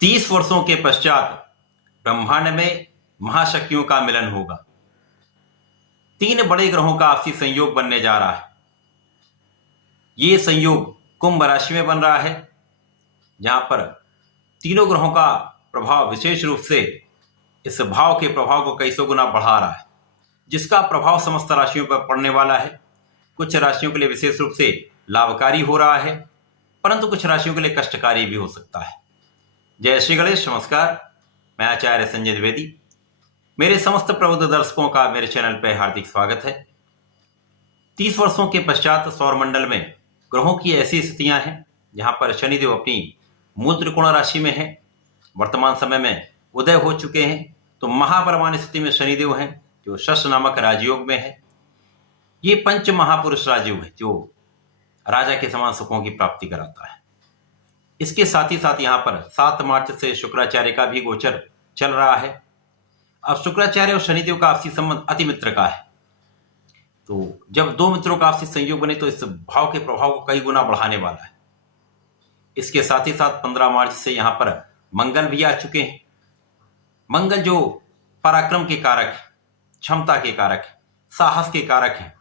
30 वर्षों के पश्चात ब्रह्मांड में महाशक्तियों का मिलन होगा। 3 बड़े ग्रहों का आपसी संयोग बनने जा रहा है। ये संयोग कुंभ राशि में बन रहा है, जहां पर तीनों ग्रहों का प्रभाव विशेष रूप से इस भाव के प्रभाव को कई सौ गुना बढ़ा रहा है, जिसका प्रभाव समस्त राशियों पर पड़ने वाला है। कुछ राशियों के लिए विशेष रूप से लाभकारी हो रहा है, परंतु कुछ राशियों के लिए कष्टकारी भी हो सकता है। जय श्री गणेश। नमस्कार, मैं आचार्य संजय द्विवेदी। मेरे समस्त प्रबुद्ध दर्शकों का मेरे चैनल पर हार्दिक स्वागत है। 30 वर्षों के पश्चात सौरमंडल में ग्रहों की ऐसी स्थितियां हैं जहां पर शनिदेव अपनी मूल त्रिकोण राशि में है, वर्तमान समय में उदय हो चुके हैं। तो महाबलवान स्थिति में शनिदेव हैं जो शश नामक राजयोग में है। ये पंच महापुरुष राजयोग है जो राजा के समान सुखों की प्राप्ति कराता है। इसके साथ ही साथ यहाँ पर 7 मार्च से शुक्राचार्य का भी गोचर चल रहा है। अब शुक्राचार्य और शनिदेव का आपसी संबंध अति मित्र का है, तो जब 2 मित्रों का आपसी संयोग बने तो इस भाव के प्रभाव को कई गुना बढ़ाने वाला है। इसके साथ ही साथ 15 मार्च से यहाँ पर मंगल भी आ चुके हैं। मंगल जो पराक्रम के कारक है, क्षमता के कारक है, साहस के कारक हैं,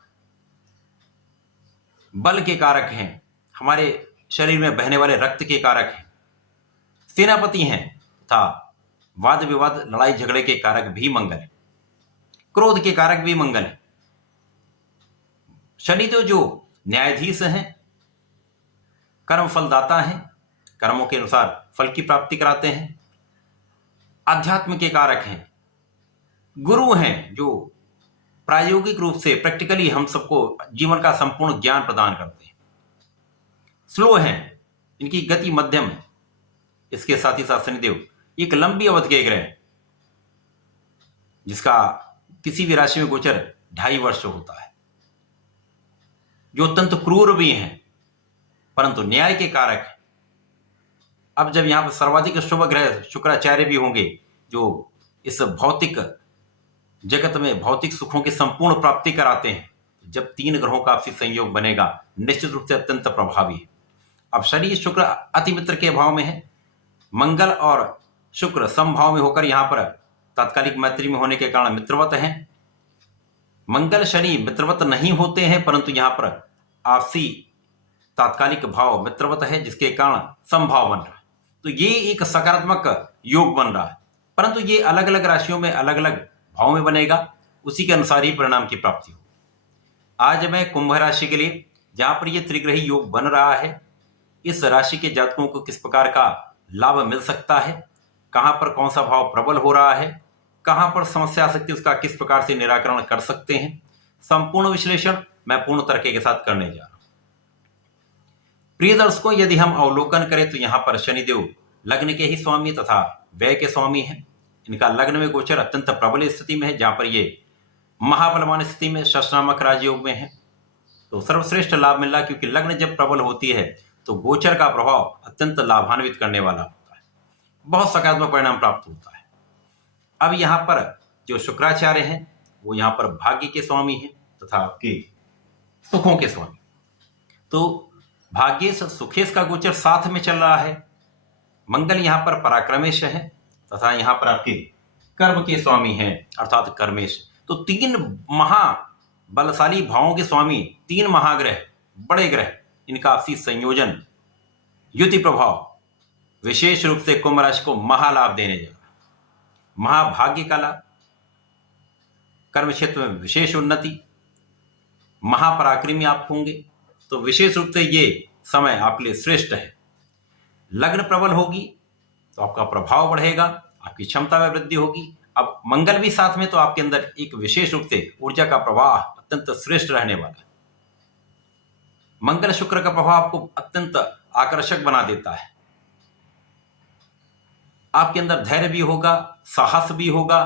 बल के कारक हैं, हमारे शरीर में बहने वाले रक्त के कारक हैं, सेनापति हैं तथा वाद विवाद लड़ाई झगड़े के कारक भी मंगल है, क्रोध के कारक भी मंगल है। शनिदेव जो न्यायाधीश हैं, कर्म फलदाता हैं, कर्मों के अनुसार फल की प्राप्ति कराते हैं, आध्यात्म के कारक हैं, गुरु हैं जो प्रायोगिक रूप से प्रैक्टिकली हम सबको जीवन का संपूर्ण ज्ञान प्रदान करते हैं। स्लो हैं, इनकी गति मध्यम है। इसके साथ ही साथ शनिदेव एक लंबी अवधि के ग्रह है जिसका किसी भी राशि में गोचर 2.5 वर्ष होता है, जो अत्यंत क्रूर भी हैं परंतु न्याय के कारक है। अब जब यहां पर सर्वाधिक शुभ ग्रह शुक्राचार्य भी होंगे जो इस भौतिक जगत में भौतिक सुखों की संपूर्ण प्राप्ति कराते हैं, जब 3 ग्रहों का आपसी संयोग बनेगा निश्चित रूप से अत्यंत प्रभावी है। अब शनि शुक्र अति मित्र के भाव में है, मंगल और शुक्र समभाव में होकर यहां पर तात्कालिक मैत्री में होने के कारण मित्रवत हैं। मंगल शनि मित्रवत नहीं होते हैं परंतु यहां पर आपसी तात्कालिक भाव मित्रवत है, जिसके कारण समभाव बन रहा है। तो ये एक सकारात्मक योग बन रहा है, परंतु ये अलग अलग राशियों में अलग अलग भाव में बनेगा, उसी के अनुसार ही परिणाम की प्राप्ति हो। आज मैं कुंभ राशि के लिए जहां पर ये त्रिग्रही योग बन रहा है, इस राशि के जातकों को किस प्रकार का लाभ मिल सकता है, कहां पर कौन सा भाव प्रबल हो रहा है, कहां पर समस्या आ सकती है, उसका किस प्रकार से निराकरण कर सकते हैं, संपूर्ण विश्लेषण मैं पूर्ण तरीके के साथ करने जा रहा हूं। प्रिय दर्शकों, यदि हम अवलोकन करें तो यहां पर शनिदेव लग्न के ही स्वामी तथा व्यय के स्वामी हैं। इनका लग्न में गोचर अत्यंत प्रबल स्थिति में है, जहां पर ये महाबलवान स्थिति में शश नामक राजयोग में है। तो सर्वश्रेष्ठ लाभ मिल रहा, क्योंकि लग्न जब प्रबल होती है तो गोचर का प्रभाव अत्यंत लाभान्वित करने वाला होता है, बहुत सकारात्मक परिणाम प्राप्त होता है। अब यहाँ पर जो शुक्राचार्य हैं वो यहाँ पर भाग्य के स्वामी हैं तथा आपके सुखों के स्वामी। तो भाग्येश सुखेश का गोचर साथ में चल रहा है। मंगल यहाँ पर पराक्रमेश है तथा यहाँ पर आपके कर्म के स्वामी हैं अर्थात कर्मेश। तो 3 महाबलशाली भावों के स्वामी, 3 महाग्रह, बड़े ग्रह, इनका आपसी संयोजन, युति प्रभाव विशेष रूप से कुंभ राशि को महालाभ देने जा रहा है। महाभाग्य का लाभ, कर्म क्षेत्र में विशेष उन्नति, महापराक्रमी आप होंगे, तो विशेष रूप से ये समय आपके लिए श्रेष्ठ है। लग्न प्रबल होगी तो आपका प्रभाव बढ़ेगा, आपकी क्षमता में वृद्धि होगी। अब मंगल भी साथ में, तो आपके अंदर एक विशेष रूप से ऊर्जा का प्रवाह अत्यंत श्रेष्ठ रहने वाला है। मंगल शुक्र का प्रभाव आपको अत्यंत आकर्षक बना देता है। आपके अंदर धैर्य भी होगा, साहस भी होगा,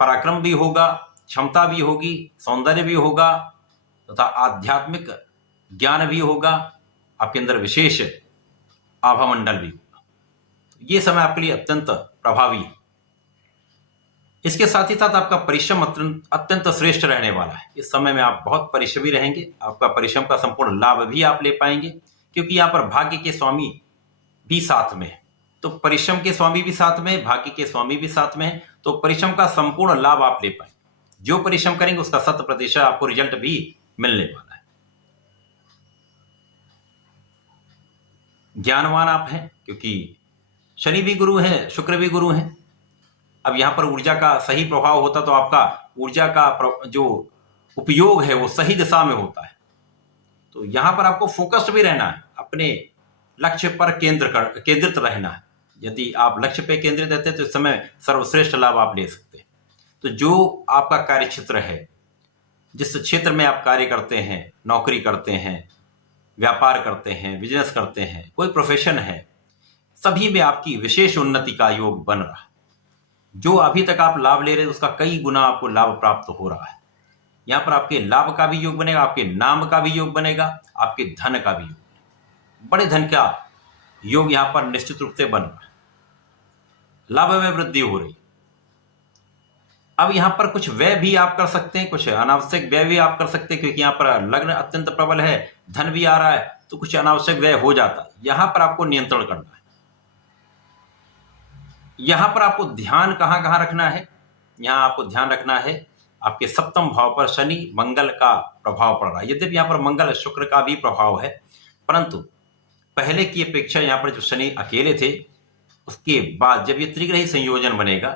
पराक्रम भी होगा, क्षमता भी होगी, सौंदर्य भी होगा तथा आध्यात्मिक ज्ञान भी होगा। आपके अंदर विशेष आभामंडल भी होगा। ये समय आपके लिए अत्यंत प्रभावी है। इसके साथ ही साथ आपका परिश्रम अत्यंत श्रेष्ठ रहने वाला है। इस समय में आप बहुत परिश्रमी रहेंगे, आपका परिश्रम का संपूर्ण लाभ भी आप ले पाएंगे, क्योंकि यहाँ पर भाग्य के स्वामी भी साथ में है। तो परिश्रम के स्वामी भी साथ में, भाग्य के स्वामी भी साथ में है, तो परिश्रम का संपूर्ण लाभ आप ले पाए। जो परिश्रम करेंगे उसका 100% आपको रिजल्ट भी मिलने वाला है। ज्ञानवान आप हैं, क्योंकि शनि भी गुरु है, शुक्र भी गुरु है। अब यहां पर ऊर्जा का सही प्रभाव होता तो आपका ऊर्जा का जो उपयोग है वो सही दिशा में होता है। तो यहां पर आपको फोकस्ड भी रहना है, अपने लक्ष्य पर केंद्रित रहना है। यदि आप लक्ष्य पे केंद्रित रहते हैं तो इस समय सर्वश्रेष्ठ लाभ आप ले सकते हैं। तो जो आपका कार्य क्षेत्र है, जिस क्षेत्र में आप कार्य करते हैं, नौकरी करते हैं, व्यापार करते हैं, बिजनेस करते हैं, कोई प्रोफेशन है, सभी में आपकी विशेष उन्नति का योग बन रहा है। जो अभी तक आप लाभ ले रहे हैं उसका कई गुना आपको लाभ प्राप्त हो रहा है। यहां पर आपके लाभ का भी योग बनेगा, आपके नाम का भी योग बनेगा, आपके धन का भी योग बनेगा। बड़े धन का योग यहां पर निश्चित रूप से बन रहा है। लाभ में वृद्धि हो रही। अब यहां पर कुछ व्यय भी आप कर सकते हैं, कुछ अनावश्यक व्यय भी आप कर सकते हैं, क्योंकि यहां पर लग्न अत्यंत प्रबल है, धन भी आ रहा है, तो कुछ अनावश्यक व्यय हो जाता है। यहां पर आपको नियंत्रण करना है। यहां पर आपको ध्यान कहां कहां रखना है? यहां आपको ध्यान रखना है आपके सप्तम भाव पर शनि मंगल का प्रभाव पड़ रहा है। यद्यपि यहां पर मंगल शुक्र का भी प्रभाव है, परंतु पहले की अपेक्षा यहां पर जो शनि अकेले थे, उसके बाद जब ये त्रिग्रही संयोजन बनेगा,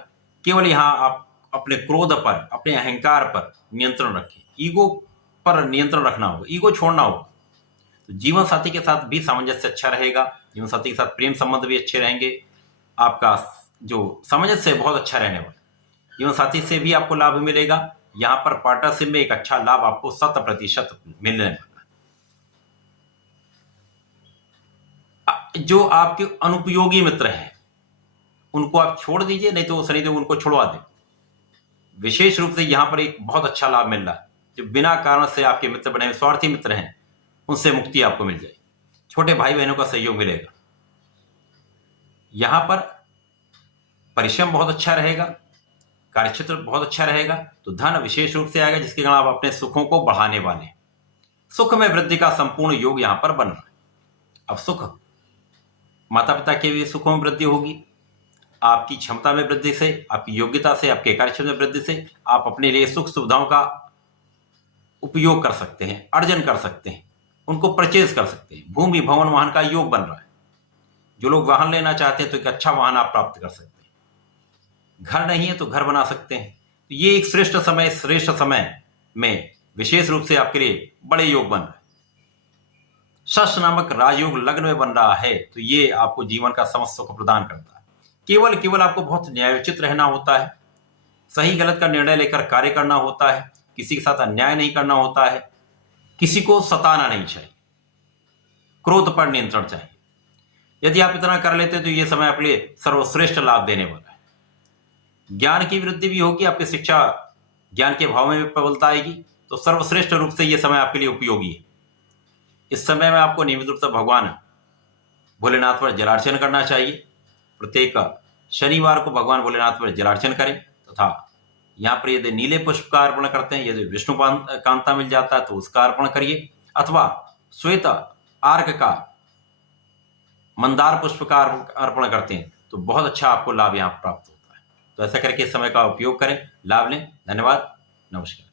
केवल यहां आप अपने क्रोध पर, अपने अहंकार पर नियंत्रण रखें। ईगो पर नियंत्रण रखना होगा, ईगो छोड़ना होगा। तो जीवन साथी के साथ भी सामंजस्य अच्छा रहेगा, जीवन साथी के साथ प्रेम संबंध भी अच्छे रहेंगे, आपका जो सामंजस्य बहुत अच्छा रहने वाला। जीवन साथी से भी आपको लाभ मिलेगा। यहां पर पार्टनरशिप में एक अच्छा लाभ आपको 100% मिलने वाला। जो आपके अनुपयोगी मित्र हैं उनको आप छोड़ दीजिए, नहीं तो शनिदेव उनको छुड़वा दें। विशेष रूप से यहां पर एक बहुत अच्छा लाभ मिल रहा है। जो बिना कारण से आपके मित्र बने हुए स्वार्थी मित्र हैं, उनसे मुक्ति आपको मिल जाएगी। छोटे भाई बहनों का सहयोग मिलेगा। यहां पर परिश्रम बहुत अच्छा रहेगा, कार्यक्षेत्र बहुत अच्छा रहेगा, तो धन विशेष रूप से आएगा, जिसके कारण आप अपने सुखों को बढ़ाने वाले हैं। सुख में वृद्धि का संपूर्ण योग यहां पर बन रहा है। अब सुख, माता पिता के भी सुखों में वृद्धि होगी, आपकी क्षमता में वृद्धि से, आपकी योग्यता से, आपके कार्यक्षेत्र में वृद्धि से आप अपने लिए सुख सुविधाओं का उपयोग कर सकते हैं, अर्जन कर सकते हैं, उनको परचेज कर सकते हैं। भूमि भवन वाहन का योग बन रहा है। जो लोग वाहन लेना चाहते हैं तो एक अच्छा वाहन आप प्राप्त कर सकते हैं। घर नहीं है तो घर बना सकते हैं। तो ये एक श्रेष्ठ समय में विशेष रूप से आपके लिए बड़े योग बन रहे हैं। षष्ठ नामक राजयोग लग्न में बन रहा है, तो ये आपको जीवन का समस्त सुख प्रदान करता है। केवल आपको बहुत न्यायोचित रहना होता है, सही गलत का निर्णय लेकर कार्य करना होता है, किसी के साथ अन्याय नहीं करना होता है, किसी को सताना नहीं चाहिए, क्रोध पर नियंत्रण चाहिए। यदि आप इतना कर लेते हैं तो ये समय आपके लिए सर्वश्रेष्ठ लाभ देने वाला है। ज्ञान की वृद्धि भी होगी, आपकी शिक्षा ज्ञान के भाव में भी प्रबलता आएगी, तो सर्वश्रेष्ठ रूप से यह समय आपके लिए उपयोगी है। इस समय में आपको नियमित रूप से भगवान भोलेनाथ पर जलार्चन करना चाहिए। प्रत्येक शनिवार को भगवान भोलेनाथ पर जलार्चन करें, तथा यहाँ पर यदि नीले पुष्प का अर्पण करते हैं, यदि विष्णु कांता मिल जाता है तो उसका अर्पण करिए, अथवा श्वेत आर्क का, मंदार पुष्प का अर्पण करते हैं तो बहुत अच्छा आपको लाभ यहाँ प्राप्त होता है। तो ऐसा करके इस समय का उपयोग करें, लाभ लें। धन्यवाद, नमस्कार।